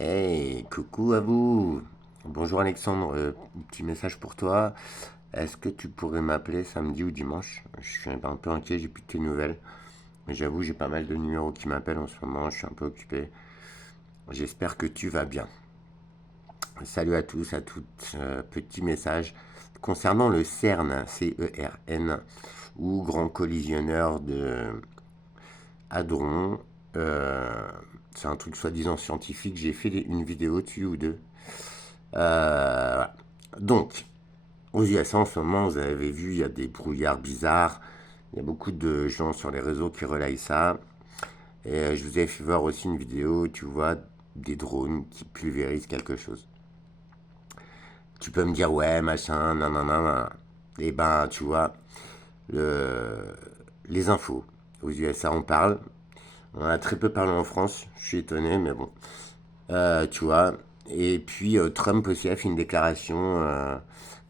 Hey, coucou à vous. Bonjour Alexandre, petit message pour toi. Est-ce que tu pourrais m'appeler samedi ou dimanche? Je suis un peu inquiet, j'ai plus de tes nouvelles. Mais j'avoue, j'ai pas mal de numéros qui m'appellent en ce moment, je suis un peu occupé. J'espère que tu vas bien. Salut à tous, à toutes. Petit message concernant le CERN, C-E-R-N, ou Grand Collisionneur de Hadron. Euh, c'est un truc soi-disant scientifique. J'ai fait une vidéo dessus ou deux. Voilà. Donc, aux USA en ce moment, vous avez vu, il y a des brouillards bizarres. Il y a beaucoup de gens sur les réseaux qui relayent ça. Et je vous ai fait voir aussi une vidéo, tu vois, des drones qui pulvérisent quelque chose. Tu peux me dire, ouais, machin, nanana. Et ben, tu vois, le, les infos. Aux USA, on parle. On a très peu parlé en France. Je suis étonné, mais bon. Tu vois. Et puis Trump aussi a fait une déclaration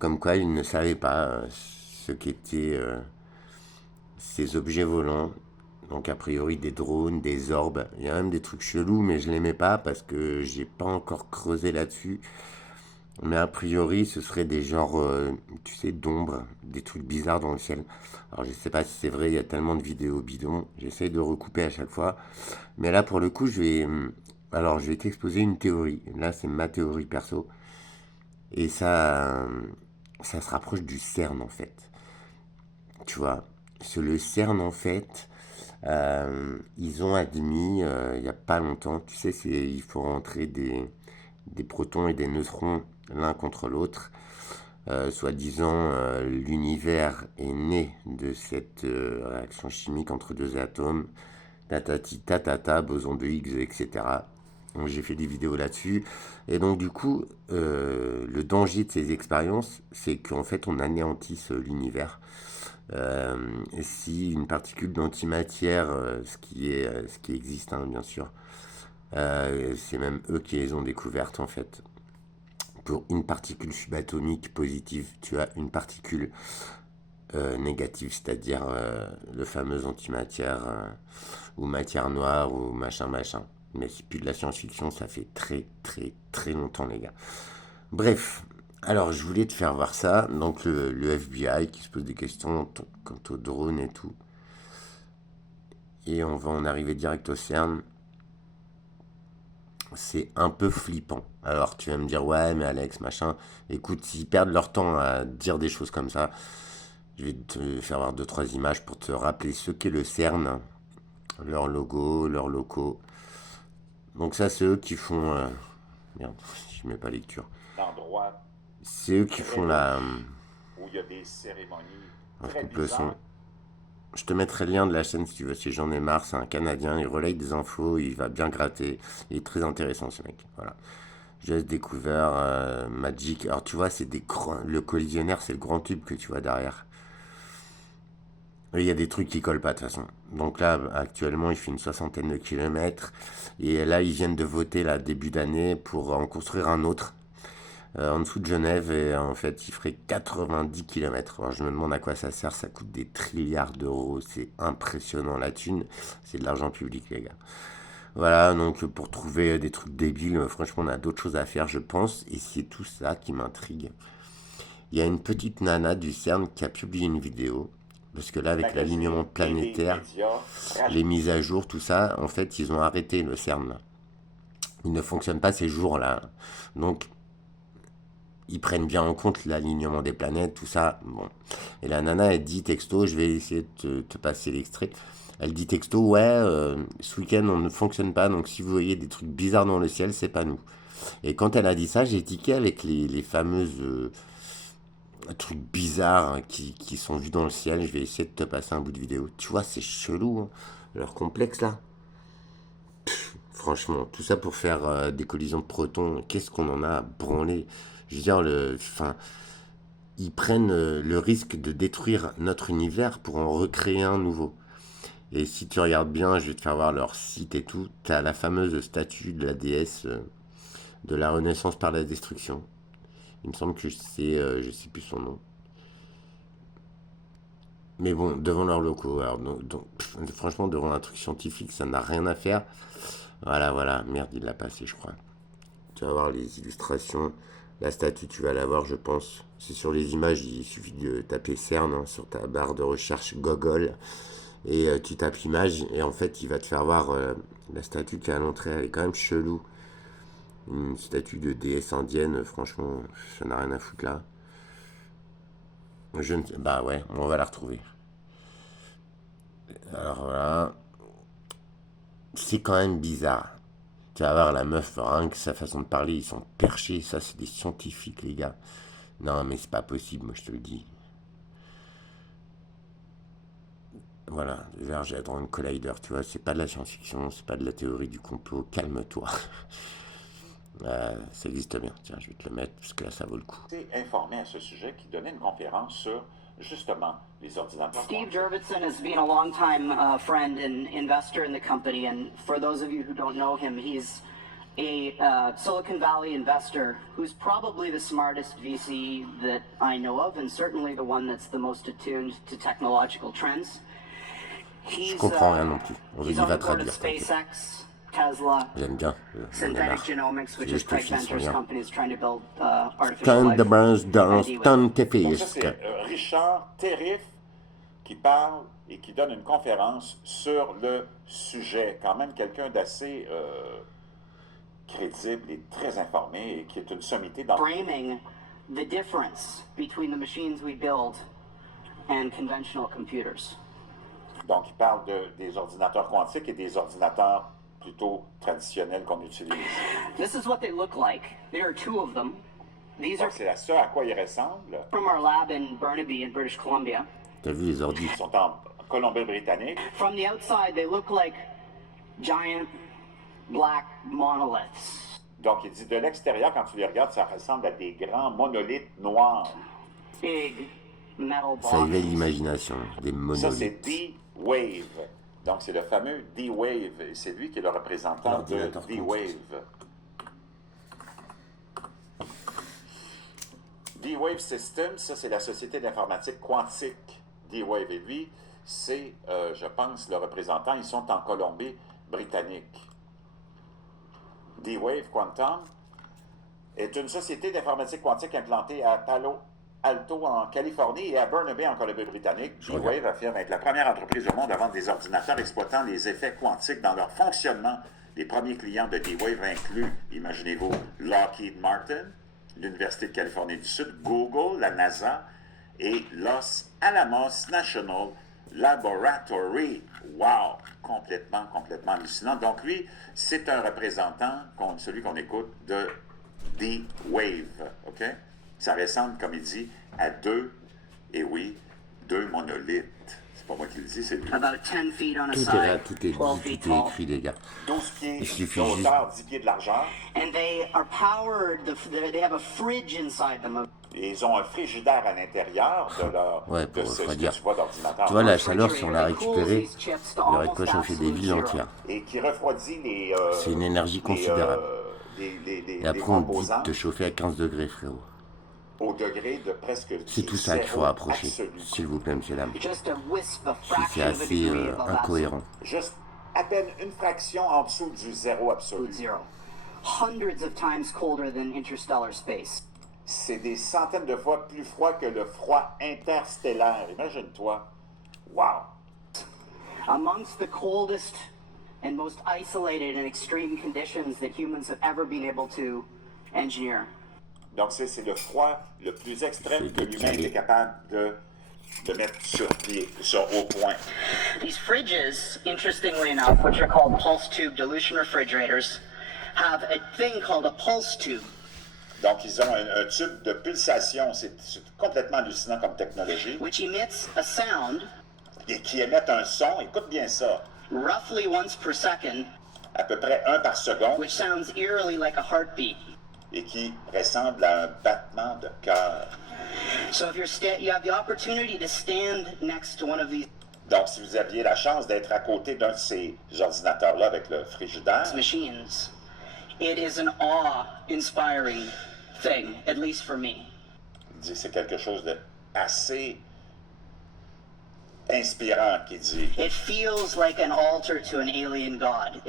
comme quoi il ne savait pas ce qu'étaient ces objets volants. Donc a priori des drones, des orbes. Il y a même des trucs chelous, mais je l'aimais pas parce que j'ai pas encore creusé là-dessus. Mais a priori, ce serait des genres, tu sais, d'ombre, des trucs bizarres dans le ciel. Alors je sais pas si c'est vrai, il y a tellement de vidéos bidons. J'essaye de recouper à chaque fois. Mais là, pour le coup, alors, je vais t'exposer une théorie. Là, c'est ma théorie perso. Et ça se rapproche du CERN, en fait. Tu vois, c'est le CERN, en fait, ils ont admis, il n'y a pas longtemps, tu sais, il faut rentrer des protons et des neutrons l'un contre l'autre. Soi-disant, l'univers est né de cette réaction chimique entre deux atomes, tatati tatata, boson de Higgs, etc. Donc, j'ai fait des vidéos là-dessus. Et donc du coup, le danger de ces expériences, c'est qu'en fait on anéantisse l'univers. Euh, si une particule d'antimatière, ce qui existe hein, bien sûr, c'est même eux qui les ont découvertes en fait. Pour une particule subatomique positive, tu as une particule négative, c'est-à-dire le fameux antimatière ou matière noire ou machin machin. Mais c'est plus de la science-fiction, ça fait très très très longtemps les gars. Bref, alors je voulais te faire voir ça, donc le FBI qui se pose des questions quant aux drones et tout. Et on va en arriver direct au CERN. C'est un peu flippant. Alors tu vas me dire, ouais mais Alex, machin, écoute, s'ils perdent leur temps à dire des choses comme ça, je vais te faire voir deux, trois images pour te rappeler ce qu'est le CERN, leur logo, leurs locaux. Donc ça, c'est eux qui font... merde, je mets pas lecture. D'endroits C'est eux qui très font la... louches où il y a des cérémonies je très coupe le son. bizarres. Je te mettrai le lien de la chaîne si tu veux. C'est J'en ai marre, c'est un Canadien, il relaye des infos, il va bien gratter. Il est très intéressant ce mec. Voilà. J'ai découvert Magic. Alors tu vois, c'est des grands... Le collisionnaire, c'est le grand tube que tu vois derrière. Et il y a des trucs qui collent pas de toute façon. Donc là, actuellement, il fait une soixantaine de kilomètres. Et là, ils viennent de voter là, début d'année pour en construire un autre en dessous de Genève. Et en fait, il ferait 90 kilomètres. Alors je me demande à quoi ça sert. Ça coûte des trilliards d'euros. C'est impressionnant la thune. C'est de l'argent public, les gars. Voilà, donc pour trouver des trucs débiles, franchement, on a d'autres choses à faire, je pense. Et c'est tout ça qui m'intrigue. Il y a une petite nana du CERN qui a publié une vidéo. Parce que là, Des avec l'alignement magazines et des planétaire, médias les rajoutent. mises à jour, tout ça, en fait, ils ont arrêté le CERN. Il ne fonctionne pas ces jours-là. Donc, ils prennent bien en compte l'alignement des planètes, tout ça. Bon. Et la nana, elle dit texto, je vais essayer de te passer l'extrait. Elle dit texto, ouais, ce week-end, on ne fonctionne pas, donc si vous voyez des trucs bizarres dans le ciel, c'est pas nous. Et quand elle a dit ça, j'ai tiqué avec les fameuses trucs bizarres hein, qui sont vus dans le ciel. Je vais essayer de te passer un bout de vidéo. Tu vois, c'est chelou, hein, leur complexe là. Franchement, tout ça pour faire des collisions de protons. Qu'est-ce qu'on en a à branler? Je veux dire, enfin, ils prennent le risque de détruire notre univers pour en recréer un nouveau. Et si tu regardes bien, je vais te faire voir leur site et tout, tu as la fameuse statue de la déesse de la renaissance par la destruction. Il me semble que je sais plus son nom. Mais bon, devant leurs locaux. Alors, franchement, devant un truc scientifique, ça n'a rien à faire. Voilà, voilà. Merde, il l'a passé, je crois. Tu vas voir les illustrations. La statue, tu vas la voir, je pense. C'est sur les images, il suffit de taper CERN hein, sur ta barre de recherche Google. Et tu tapes image, et en fait, il va te faire voir la statue qui est à l'entrée. Elle est quand même chelou. Une statue de déesse indienne, franchement, ça n'a rien à foutre là. Bah ouais, on va la retrouver. Alors voilà. C'est quand même bizarre. Tu vas voir la meuf, rien que sa façon de parler, ils sont perchés. Ça, c'est des scientifiques, les gars. Non, mais c'est pas possible, moi, je te le dis. Voilà, le Verge Hadron Collider, tu vois, c'est pas de la science-fiction, c'est pas de la théorie du complot. Calme-toi. Ça existe bien. Tiens, je vais te le mettre, parce que là, ça vaut le coup. été informé à ce sujet qui donnait une conférence sur, justement, les ordinateurs. Steve Jurvetson has been a long-time friend and investor in the company, and for those of you who don't know him, he's a Silicon Valley investor who's probably the smartest VC that I know of, and certainly the one that's the most attuned to technological trends. Je comprends rien non plus. Il He's on va the board of traduire. SpaceX, Tesla, J'aime bien. Synthetic Genomics, which is Craig Venture's company, is trying to build artificial Tant life. de branches dans tant de Donc ça, fisc. c'est Richard Terriff qui parle et qui donne une conférence sur le sujet. Quand même quelqu'un d'assez crédible et très informé et qui est une sommité dans... Framing the difference between the machines we build and conventional computers. Donc, il parle des ordinateurs quantiques et des ordinateurs plutôt traditionnels qu'on utilise. This is what they look like. There are two of them. These are Donc, c'est à ça à quoi ils ressemblent. from our lab in Burnaby in British Columbia. T'as vu les ordi? Ils sont en Colombie-Britannique. From the outside, they look like giant black monoliths. Donc, il dit de l'extérieur, quand tu les regardes, ça ressemble à des grands monolithes noirs. Big metal Ça éveille boxes. l'imagination. Des Ça, c'est monolithes. D-Wave. Donc, c'est le fameux D-Wave. Et c'est lui qui est le représentant de L'ordinateur D-Wave. D-Wave Systems, ça, c'est la société d'informatique quantique. D-Wave. Et lui, c'est, je pense, le représentant. Ils sont en Colombie-Britannique. D-Wave Quantum est une société d'informatique quantique implantée à Palo Alto en Californie et à Burnaby en Colombie-Britannique. D-Wave affirme être la première entreprise au monde à vendre des ordinateurs exploitant les effets quantiques dans leur fonctionnement. Les premiers clients de D-Wave incluent, imaginez-vous, Lockheed Martin, l'Université de Californie du Sud, Google, la NASA et Los Alamos National Laboratory. Wow! Complètement hallucinant. Donc lui, c'est un représentant, celui qu'on écoute, de D-Wave. OK? Ça ressemble, comme il dit, à deux monolithes. C'est pas moi qui le dis, c'est lui. About 10 feet on a Tout est là, side, tout est 12 dit, feet tout est tall. écrit, les gars. 12 pieds Il suffit de juste- hauteur, 10 pieds de largeur. And they are powered, they have a fridge inside them. Et ils ont un frigidaire à l'intérieur de leur Ouais, de pour ce que refroidir. tu vois d'ordinateur. Tu vois, la chaleur, si on l'a récupérée, il aurait de quoi chauffer des villes entières. Et qui refroidit les... C'est une énergie considérable. Les Et après, on te dit composants de te chauffer à 15 degrés, frérot. au degré de presque... C'est tout ça qu'il faut zéro approcher, absolu. s'il vous plaît, monsieur Lam. Just a wisp, a C'est fraction of a assez degree above incohérent. Juste à peine une fraction en dessous du zéro absolu. absolute zero. Hundreds of times colder than interstellar space. C'est des centaines de fois plus froid que le froid interstellaire. Imagine-toi. Wow! Amongst the coldest and most isolated and extreme conditions that humans have ever been able to engineer. Donc, c'est le froid le plus extrême C'est que l'humain décalé. était capable de mettre sur pied, au point. These fridges, interestingly enough, which are called pulse tube dilution refrigerators, have a thing called a pulse tube. Donc, ils ont un tube de pulsation. C'est complètement hallucinant comme technologie. Which emits a sound Et qui émettent un son, écoute bien ça, roughly once per second, à peu près 1 par seconde, which sounds eerily like a heartbeat. et qui ressemble à un battement de cœur. So if you have the opportunity to stand next to one of these Donc, si vous aviez la chance d'être à côté d'un de ces ordinateurs-là avec le frigidaire, machines, it is an awe-inspiring thing, at least for me. il dit c'est quelque chose de assez inspirant, qu'il dit. It feels like an altar to an alien god.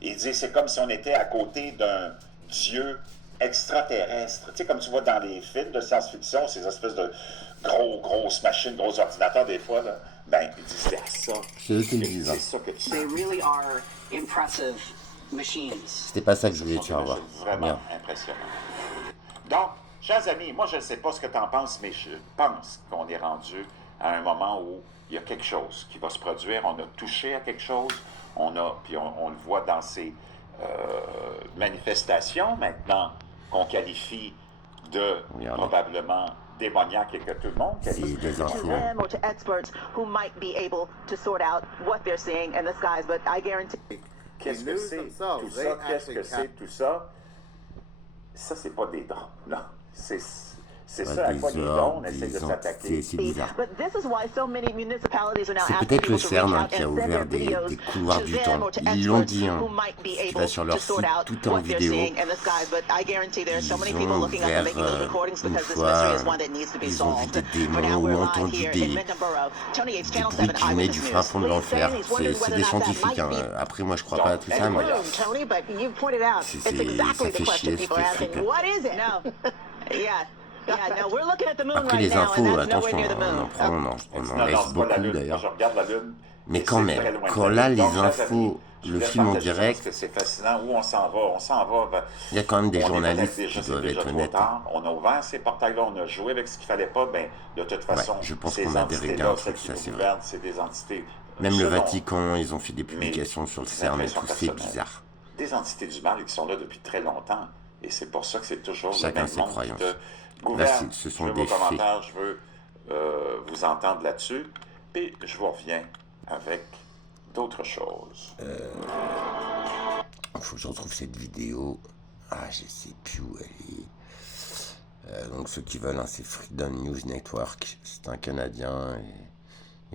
Il dit c'est comme si on était à côté d'un dieux extraterrestres. Tu sais, comme tu vois dans les films de science-fiction, ces espèces de grosses machines, gros ordinateurs, des fois, là, ben, ils disent c'est à ça. C'est eux qui le disent. C'est ça que tu They really are impressive machines. C'était pas ça que je voulais sont te faire voir. vraiment Merde. impressionnants. Donc, chers amis, moi je ne sais pas ce que tu en penses, mais je pense qu'on est rendu à un moment où il y a quelque chose qui va se produire. On a touché à quelque chose, puis on le voit dans ces manifestations maintenant qu'on qualifie de Regardez. probablement démoniaque et que tout le monde C'est qualifie. des To infos. them or to experts who might be able to sort out what they're seeing in the skies, but I guarantee. Qu'est-ce que news c'est themselves, tout they ça? Qu'est-ce que actually c'est tout ça? Ça, c'est pas des drones, là. C'est Ouais, ça à quoi les drones des essaient de entités, s'attaquer. c'est bizarre. But this is why so many municipalities are now C'est asking peut-être le people to CERN reach hein, out qui a and send ouvert their videos des couloirs to du them temps. or to Ils l'ont experts dit, hein. who might be Tu able vas sur leur to sort site, out tout en what they're vidéo. seeing in the skies. But I guarantee there are so many Ils people ont looking up and making those ouvert recordings une because this fois, mystery is one that needs to be ils ont vu solved. des For now, démons ou we're live entendu here des in Midnaboro. Tony Yates, Channel bruits 7 qui venaient Eyewitness du News. fin fond de Please, l'enfer. Danny's wondering C'est whether des or not that scientifiques. might Hein. be Après, moi, je crois pas à tout ça, mais room, Tony, but you pointed out C'est- it's c'est- exactly ça the fait question chier, people ça are fait asking. flipper. What is it? No. Yeah. Yeah, no, we're looking at the moon après right les now, infos, and that's nowhere attention, near the on en moon. prend, on en Non, laisse c'est pas la beaucoup Lune. d'ailleurs. Je regarde la Lune. Mais et quand c'est très même, loin de quand la là, Lune. les Donc, chers infos, amis, je le voulais film en partager ça direct, parce que c'est fascinant. Où on s'en va. il y a quand même des On est journalistes peut-être qui déjà, doivent c'est déjà être trop honnêtes. tard. On a ouvert ces portails-là, on a joué avec ce qu'il fallait pas. Ben, de toute façon, je pense ces qu'on a dérégulé entités-là, un truc, celles qui ça, nous c'est vrai. gouvernent, c'est des entités. Même le selon Vatican, ils ont fait des publications mes sur le CERN et tout, c'est impressions bizarre. des entités du mal qui sont là depuis très longtemps. Et c'est pour ça que c'est toujours Chacun le ses même monde croyances. qui te gouverne. ce sont je veux des vos faits. commentaires, je veux vous entendre là-dessus. Puis je vous reviens avec d'autres choses. Il faut que je retrouve cette vidéo. Ah, je sais plus où elle est. Donc ceux qui veulent, hein, c'est Freedom News Network. C'est un Canadien et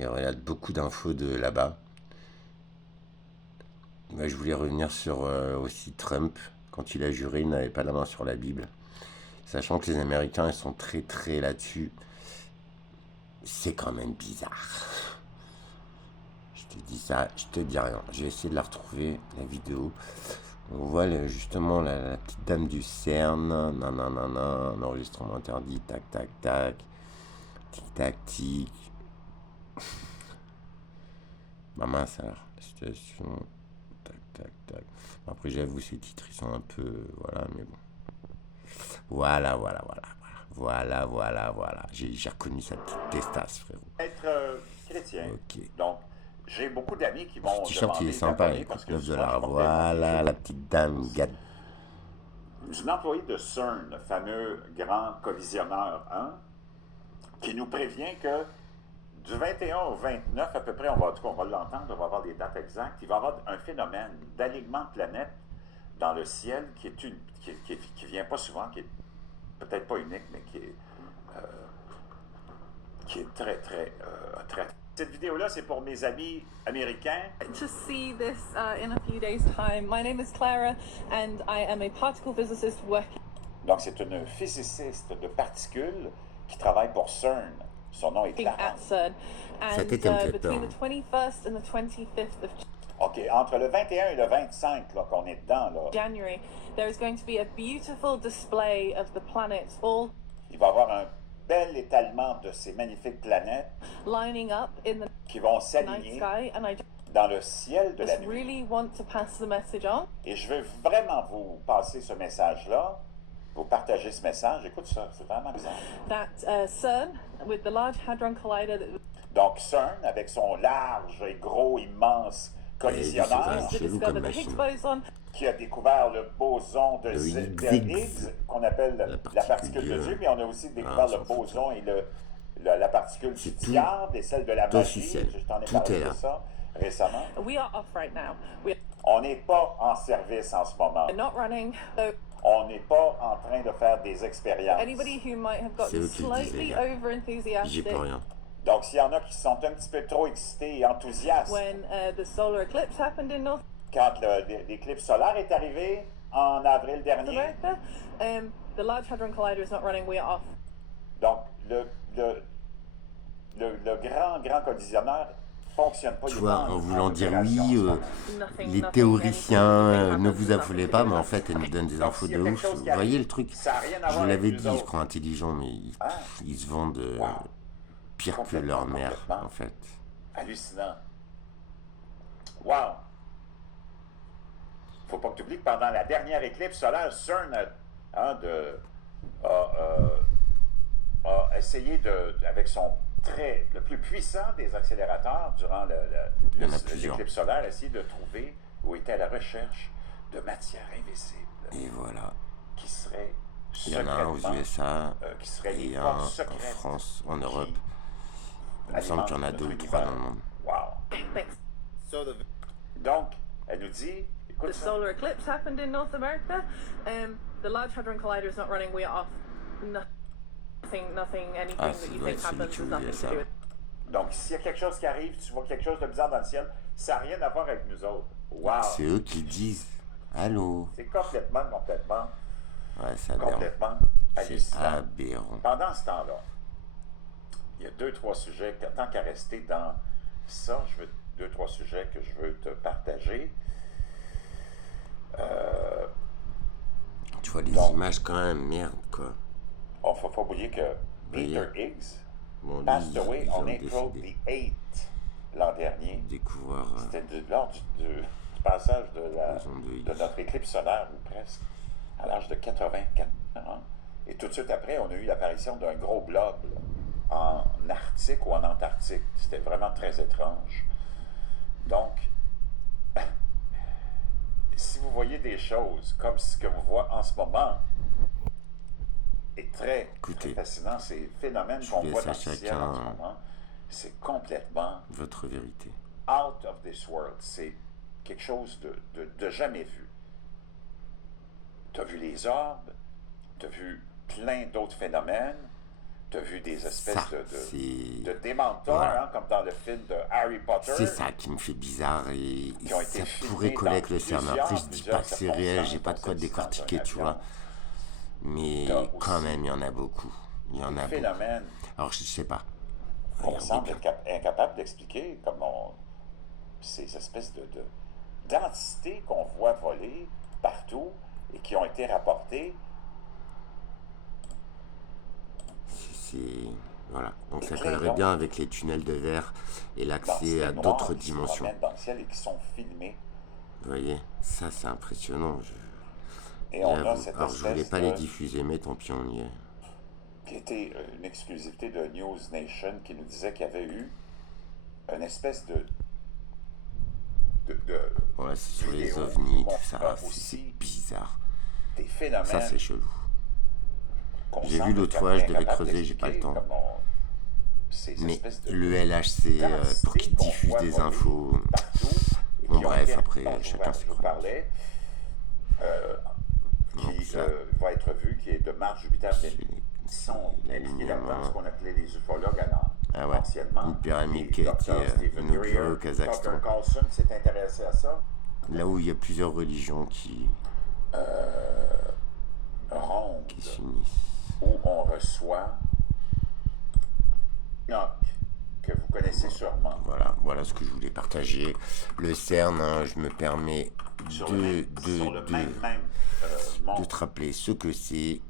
il relate beaucoup d'infos de là-bas. Moi, je voulais revenir sur aussi Trump. Quand il a juré, il n'avait pas la main sur la Bible. Sachant que les Américains, ils sont très très là-dessus. C'est quand même bizarre. Je te dis ça, je te dis rien. Je vais essayer de la retrouver, la vidéo. On voit justement la petite dame du CERN. Nanana, un enregistrement interdit. Tac, tac, tac. Tic, tac, tic. Ma mince alors. Situation. Tac, tac, tac. Après, j'avoue, ces titres, ils sont un peu. Voilà, mais bon. Voilà. J'ai reconnu sa petite testasse, frérot. Être chrétien. Ok. Donc, j'ai beaucoup d'amis qui vont. Ce t-shirt, il est demander sympa, d'abonner il parce coûte que 9 souvent, je $. portais Voilà, la petite dame, gâte. Une employée de CERN, le fameux grand collisionneur 1, qui nous prévient que du 21 au 29, à peu près, en tout cas, on va l'entendre, on va avoir des dates exactes, il va y avoir un phénomène d'alignement de planètes dans le ciel qui vient pas souvent, qui est peut-être pas unique, mais qui est très. Cette vidéo-là, c'est pour mes amis américains. To see this in a few days' time. My name is Clara, and I am a particle physicist working Donc, c'est une physiciste de particules qui travaille pour CERN. Son nom est Clara. at CERN. Ça And t'était un peu between peur. the 21st and the 25th of OK, entre le 21 et le 25, là, qu'on est dedans, là, January, there is going to be a beautiful display of the planets all il va y avoir un bel étalement de ces magnifiques planètes lining up in the qui vont night s'aligner sky, and I dans le ciel de la just nuit. really want to pass the message on. Et je veux vraiment vous passer ce message-là, vous partager ce message. Écoute ça, c'est vraiment bizarre. That CERN, with the Large Hadron Collider that Donc CERN, avec son large et gros, immense collisionneur, c'est to chelou discover comme the Higgs machine. boson, qui a découvert le boson de Higgs, qu'on appelle la particule de Dieu, mais on a aussi découvert le on s'en fout. boson et la particule du tout diable et celle de la magie. officiel. Je t'en ai Tout parlé est de là. ça récemment. we are off right now. We On n'est pas en service en ce moment. are not running. So On n'est pas en train de faire des expériences. anybody who might have C'est gotten eux qui le disent, les slightly gars. over J'y enthusiastic peux rien. Donc, s'il y en a qui sont un petit peu trop excités et enthousiastes, when the solar eclipse happened in North quand l'éclipse solaire est arrivé en avril dernier, America, the Large Hadron Collider is not running. We are off. donc le grand collisionneur fonctionne pas. Tu Il est vois, pas en voulant dire opération oui, en ce moment. les théoriciens ne vous affolez pas, mais en fait, elle nous donne des Donc, infos s'il y de a quelque ouf. chose Vous qui voyez arrive, le truc? ça n'a rien à Je voir vous avec l'avais nous dit, ils se autres. croient intelligents, mais Hein? ils se vendent Wow. pire que Complètement, leur mère, complètement. en fait. Hallucinant. Wow! Faut pas que tu oublies que pendant la dernière éclipse solaire, CERN a essayé avec son le plus puissant des accélérateurs durant Il y en a plusieurs. l'éclipse solaire, essayer de trouver où était la recherche de matière invisible Et voilà. qui serait Il y en a un aux secrètement, USA qui serait et les un forces en secrètes France, en Europe. qui Il me semble qu'il y en a alimentent 2 ou notre 3 dans le univers. monde. Wow! So Donc, elle nous dit, écoute The ça. solar eclipse happened in North America. The Large Hadron Collider is not running. We are off. Nothing, anything Ah, that ça you doit think être celui happens qui has vous nothing disait to ça. do with. Donc, s'il y a quelque chose qui arrive, tu vois quelque chose de bizarre dans le ciel, ça n'a rien à voir avec nous autres. Wow! C'est eux qui disent allô. C'est complètement, Ouais, c'est aberrant. complètement C'est hallucinant. aberrant. Pendant ce temps-là, il y a 2-3 sujets, tant qu'à rester dans ça, 2-3 sujets que je veux te partager. Tu vois les Donc, images quand même, merde quoi. Il ne faut pas oublier que Peter Oui. Higgs Bon, lui, passed away ils on ont April décidé the 8th l'an dernier. de découvrir C'était lors du passage de l'horizon de de Higgs. notre éclipse solaire, ou presque, à l'âge de 84 ans. Et tout de suite après, on a eu l'apparition d'un gros blob là, en Arctique ou en Antarctique. C'était vraiment très étrange. Donc, si vous voyez des choses comme ce que vous voyez en ce moment, est très, Écoutez, très fascinant. Ces phénomènes je qu'on laisse voit à dans le ciel chacun en ce moment, c'est complètement votre vérité. out of this world. C'est quelque chose de jamais vu. Tu as vu les orbes, tu as vu plein d'autres phénomènes, tu as vu des espèces Ça, de c'est démenteurs, voilà. hein, comme dans le film de Harry Potter. C'est ça qui me fait bizarre et Qui ont été ça filmés pourrait coller avec dans le CERN. plusieurs Après, je dis pas que c'est réel, j'ai pas de quoi circonstances, décortiquer, tu dans un vois. Mais T'as quand aussi même, il y en a beaucoup. Il y en a beaucoup. phénomènes Alors, je sais pas. qu'on Regardez semble bien. être incapable d'expliquer, comme ces espèces d'entités qu'on voit voler partout et qui ont été rapportées. C'est voilà. Donc ça Les collerait clayons. bien avec les tunnels de verre et l'accès d'entités à noires d'autres qui se dimensions. promènent dans le ciel et qui sont filmées. Vous voyez, ça c'est impressionnant. Et on a J'avoue. cette Alors je voulais espèce pas les diffuser, mais tant pis, on y est. qui était une exclusivité de News Nation qui nous disait qu'il y avait eu une espèce de Voilà, c'est sur les vidéo ovnis, qui tout ça, montrera c'est aussi bizarre. des phénomènes. Ça c'est chelou. qu'on J'ai semble vu l'autre être fois, je devais incapable creuser, j'ai pas le d'expliquer, temps. comme ces Mais espèces de le LHC, pour qu'il qu'on diffuse voit des voler infos, partout et bon, qui ont bref, été, après, dont chacun ses je vous chroniques. parlais, bon, qui ça, va être vu, qui est de Mars, Jupiter, c'est qui sont impliqués là-dedans, ce l'alignement. qu'on appelait les ufologues Ah ouais, anciennement. une pyramide Et qui a été Dr. Stephen inaugurée Greer, au Kazakhstan. Tucker Carlson s'est intéressé à ça. Là où il y a plusieurs religions qui Ronde, s'unissent. où on reçoit Enoch, que vous connaissez sûrement. Voilà ce que je voulais partager. Le CERN, hein, je me permets Sur le même de monde. te rappeler ce que c'est.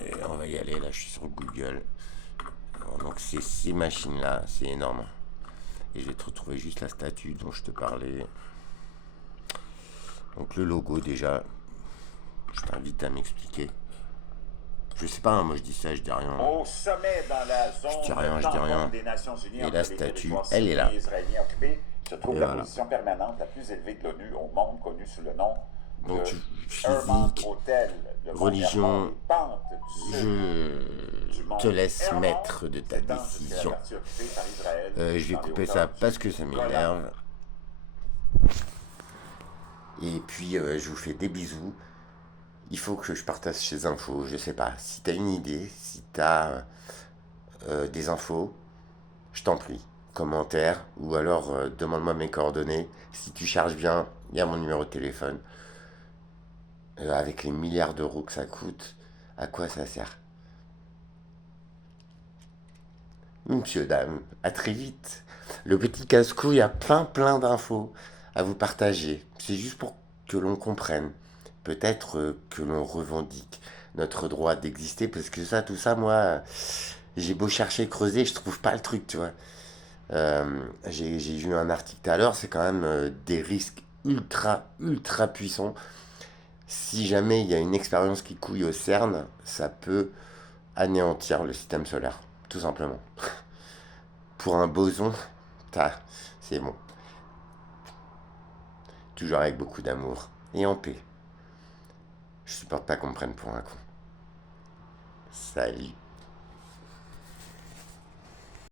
Et on va y aller, là je suis sur Google. Alors, donc c'est ces machines-là, c'est énorme. Et je vais te retrouver juste la statue dont je te parlais. Donc le logo déjà, je t'invite à m'expliquer. Je sais pas, hein, moi je dis ça, je dis rien. Au sommet, dans la zone dis rien, je dis tampon rien. des Nations Unies, Et entre la les statue, territoires elle est là. syriens et israéliens occupés, se trouve Et la voilà. position permanente la plus élevée de l'ONU au monde, connue sous le nom Donc de physique, Hotel, le mont religion, Hermon, les pentes du sud du mont te laisse Hermon, maître de ta s'étendent jusqu'à la décision. partie occupée par Israël, Je vais dans les couper hauteurs ça du parce que ça Golan. m'énerve. Et puis je vous fais des bisous. Il faut que je partage ces infos. Je sais pas. Si t'as une idée, si t'as des infos, je t'en prie. Commentaire ou alors demande-moi mes coordonnées. Si tu charges bien, il y a mon numéro de téléphone. Avec les milliards d'euros que ça coûte, à quoi ça sert? Monsieur, dame, à très vite. Le petit casse-cou, il y a plein d'infos à vous partager. C'est juste pour que l'on comprenne. Peut-être que l'on revendique notre droit d'exister, parce que ça, tout ça, moi, j'ai beau chercher, creuser, je trouve pas le truc, tu vois. J'ai lu un article tout à l'heure, c'est quand même des risques ultra puissants. Si jamais il y a une expérience qui couille au CERN, ça peut anéantir le système solaire, tout simplement. Pour un boson, c'est bon. Toujours avec beaucoup d'amour et en paix. Je supporte pas qu'on me prenne pour un con. Salut.